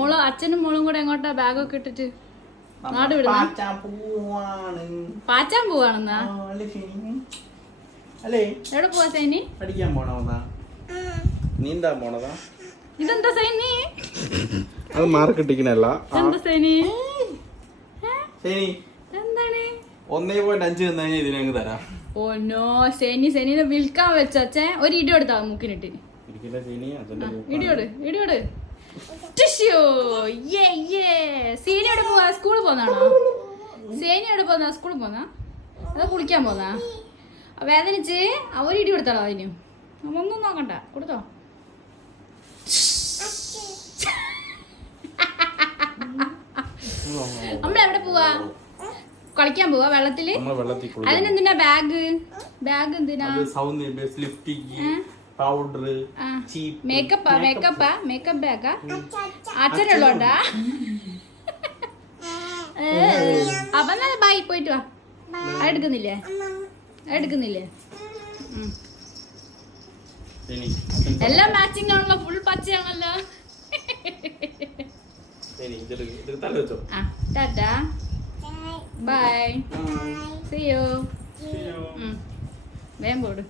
ഓളോ അച്ഛനും മോളും കൂടെ എങ്ങോട്ടാ ബാഗൊക്കെ ഇട്ടിട്ട് നാട് വിടുന്ന പാച്ചാൻ പോവാണെന്നാ എവിടെ പോവാ സൈനി പഠിക്കാൻ പോണതാ നീന്താൻ പോണതാ ഇതെന്താ സൈനി അത് മാർക്ക് കിട്ടിക്കണല്ല എന്താ സൈനി എന്താണ് 1.5 തന്നാ ഇതിനങ്ങ് തരാം. ഓ നോ സൈനിനെ വിൽക്കാൻ വെച്ച അച്ഛൻ ഒരു ഇടി എടുത്താ മൂക്കിനിട്ട് ഇടിയോട് സേനിയോടെ പോവാ സ്കൂളിൽ പോന്നാണോ സേനിയോടെ പോന്നാ സ്കൂളിൽ പോന്നാ അതോ കുളിക്കാൻ പോന്നാ വേദനിച്ച് ഒരു ഇടി കൊടുത്താലോ അതിന് ഒന്നും നോക്കണ്ട കൊടുത്തോ നമ്മൾ എവിടെ പോവാ കളിക്കാൻ പോവാ വെള്ളത്തില് അതിനെന്തിനാ ബാഗ് എന്തിനാ പൗഡർ മേക്കപ്പ് ബാഗാ അച്ഛനുള്ളോണ്ടാ അപ്പൊ എന്നാലും ബൈ പോയിട്ട് വാ എടുക്കുന്നില്ലേ എല്ലാം മാച്ചിങ് ആണല്ലോ ഫുൾ പച്ചയാണല്ലോ ടാറ്റാ ബൈ സീ യു വേഗം പോട്